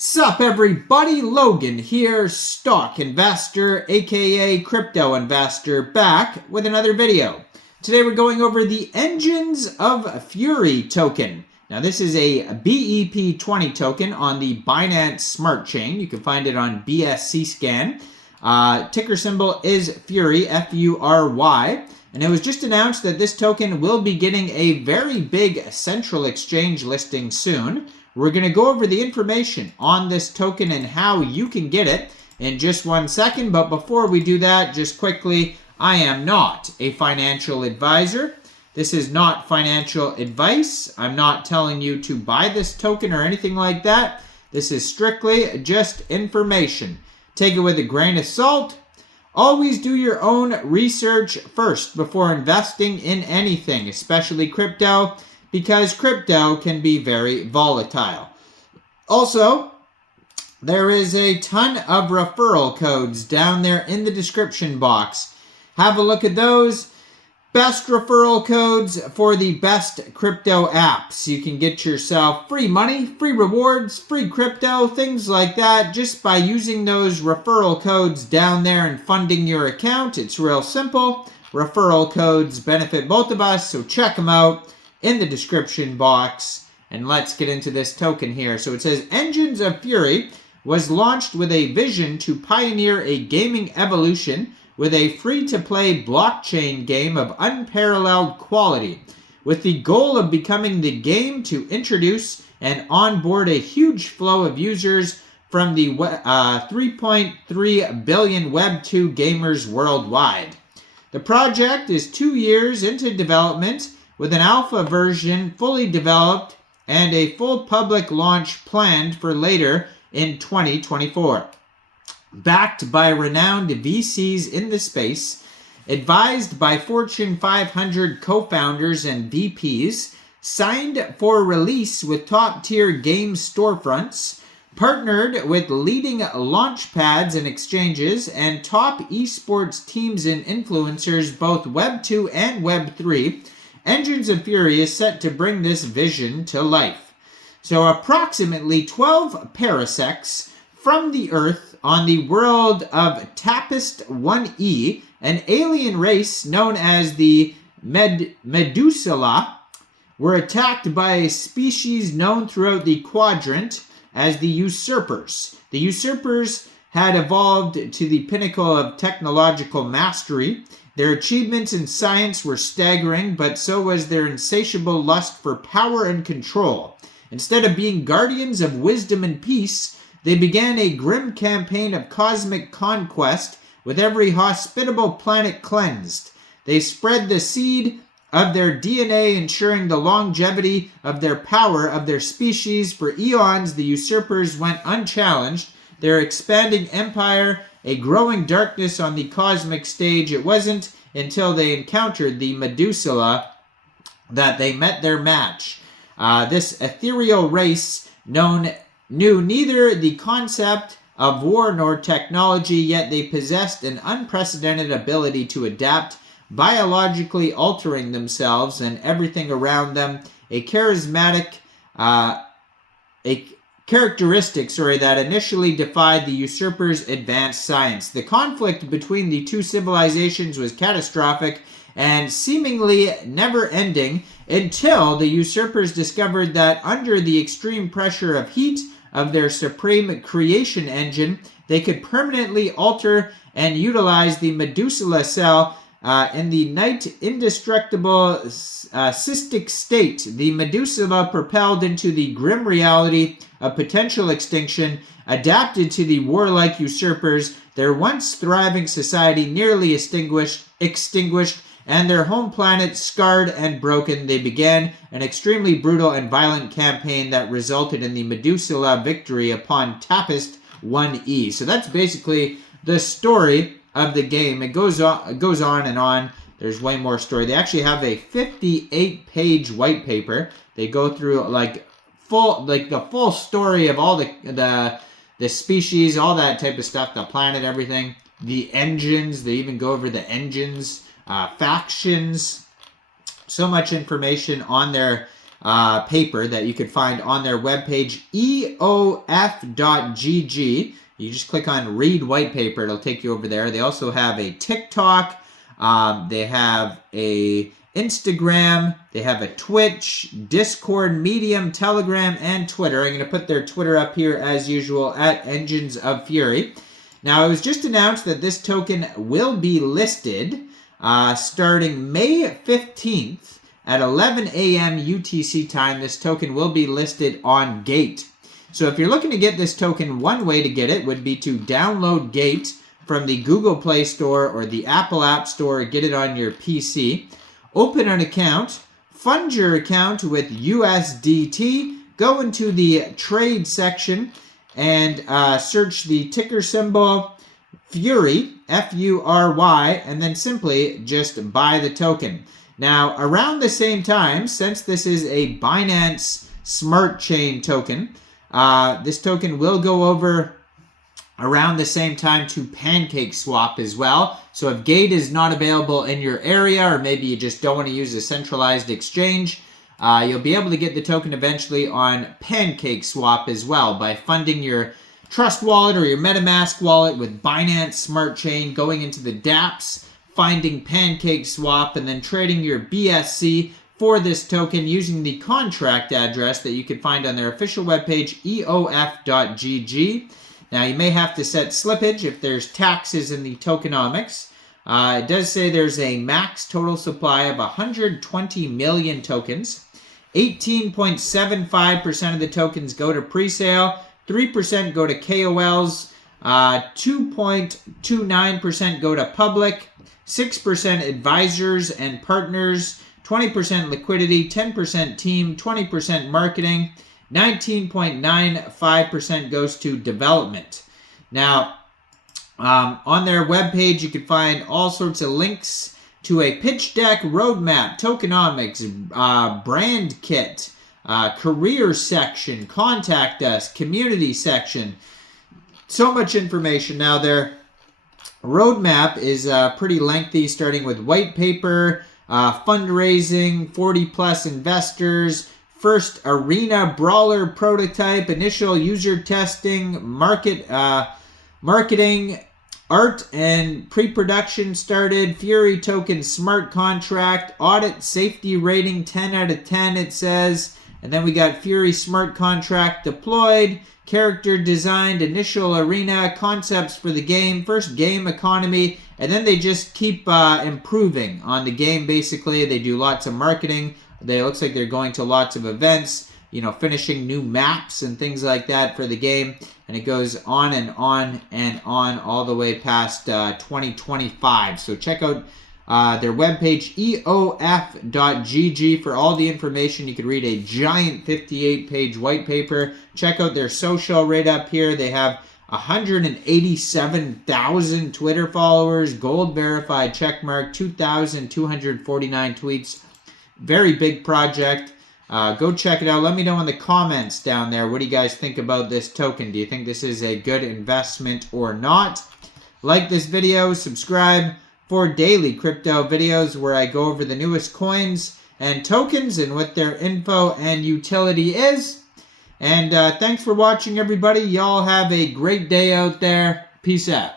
Sup everybody, Logan here, stock investor, aka crypto investor, back with another video. Today we're going over the Engines of Fury token. Now this is a BEP20 token on the Binance Smart Chain. You can find it on BSC Scan. Ticker symbol is Fury, F-U-R-Y. And it was just announced that this token will be getting a very big central exchange listing soon. We're going to go over the information on this token and how you can get it in just 1 second. But before we do that, just quickly, I am not a financial advisor. This is not financial advice. I'm not telling you to buy this token or anything like that. This is strictly just information. Take it with a grain of salt. Always do your own research first before investing in anything, especially crypto, because crypto can be very volatile. Also, there is a ton of referral codes down there in the description box. Have a look at those. Best referral codes for the best crypto apps. You can get yourself free money, free rewards, free crypto, things like that, just by using those referral codes down there and funding your account. It's real simple. Referral codes benefit both of us, so check them out in the description box. And let's get into this token here. So it says, Engines of Fury was launched with a vision to pioneer a gaming evolution with a free-to-play blockchain game of unparalleled quality, with the goal of becoming the game to introduce and onboard a huge flow of users from the 3.3 billion Web2 gamers worldwide. The project is 2 years into development, with an alpha version fully developed and a full public launch planned for later in 2024. Backed by renowned VCs in the space, advised by Fortune 500 co-founders and VPs, signed for release with top-tier game storefronts, partnered with leading launch pads and exchanges, and top esports teams and influencers, both Web2 and Web3, Engines of Fury is set to bring this vision to life. So approximately 12 parsecs from the Earth on the world of TAPIST-1e, an alien race known as the Medusala, were attacked by a species known throughout the quadrant as the Usurpers. The Usurpers had evolved to the pinnacle of technological mastery. Their achievements in science were staggering, but so was their insatiable lust for power and control. Instead of being guardians of wisdom and peace, they began a grim campaign of cosmic conquest, with every hospitable planet cleansed. They spread the seed of their DNA, ensuring the longevity of their power of their species. For eons, the usurpers went unchallenged, their expanding empire a growing darkness on the cosmic stage. It wasn't until they encountered the Medusala that they met their match. This ethereal race knew neither the concept of war nor technology, yet they possessed an unprecedented ability to adapt, biologically altering themselves and everything around them. A characteristic that initially defied the usurpers' advanced science. The conflict between the two civilizations was catastrophic and seemingly never-ending until the usurpers discovered that under the extreme pressure of heat of their supreme creation engine, they could permanently alter and utilize the Medusala cell in the night indestructible cystic state. The Medusala, propelled into the grim reality of potential extinction, adapted to the warlike usurpers, their once thriving society nearly extinguished, and their home planet scarred and broken. They began an extremely brutal and violent campaign that resulted in the Medusala victory upon TAPIST-1e. So that's basically the story of the game. It goes on and on. There's way more story. They actually have a 58-page white paper. They go through the full story of all the species, all that type of stuff, the planet, everything. The engines. They even go over the engines, factions. So much information on their paper that you could find on their webpage, eof.gg. You just click on read white paper, it'll take you over there. They also have a TikTok, they have a Instagram, they have a Twitch, Discord, Medium, Telegram, and Twitter. I'm going to put their Twitter up here as usual at Engines of Fury. Now, it was just announced that this token will be listed starting May 15th at 11 a.m. UTC time. This token will be listed on Gate. So if you're looking to get this token, one way to get it would be to download Gate from the Google Play Store or the Apple App Store, get it on your PC. Open an account, fund your account with USDT, go into the trade section and search the ticker symbol Fury, F-U-R-Y, and then simply just buy the token. Now, around the same time, since this is a Binance Smart Chain token, this token will go over around the same time to Pancakeswap as well. So if Gate is not available in your area, or maybe you just don't want to use a centralized exchange, you'll be able to get the token eventually on Pancakeswap as well by funding your Trust wallet or your MetaMask wallet with Binance Smart Chain, going into the dApps, finding Pancakeswap, and then trading your BSC for this token using the contract address that you can find on their official webpage, eof.gg. Now, you may have to set slippage if there's taxes in the tokenomics. It does say there's a max total supply of 120 million tokens. 18.75% of the tokens go to pre-sale, 3% go to KOLs, 2.29% go to public, 6% advisors and partners, 20% liquidity, 10% team, 20% marketing, 19.95% goes to development. Now, on their webpage, you can find all sorts of links to a pitch deck, roadmap, tokenomics, brand kit, career section, contact us, community section. So much information. Now, their roadmap is pretty lengthy, starting with white paper, fundraising, 40-plus investors, first arena brawler prototype, initial user testing, marketing, art and pre-production started, Fury token smart contract, audit safety rating 10 out of 10 it says, and then we got Fury smart contract deployed, character designed, initial arena, concepts for the game, first game economy, and then they just keep improving on the game basically. They do lots of marketing. It looks like they're going to lots of events, you know, finishing new maps and things like that for the game. And it goes on and on and on all the way past 2025. So check out their webpage, eof.gg, for all the information. You could read a giant 58-page white paper. Check out their social right up here. They have 187,000 Twitter followers, gold verified checkmark, 2,249 tweets. Very big project. Go check it out. Let me know in the comments down there. What do you guys think about this token? Do you think this is a good investment or not? Like this video, subscribe for daily crypto videos where I go over the newest coins and tokens and what their info and utility is. And thanks for watching, everybody. Y'all have a great day out there. Peace out.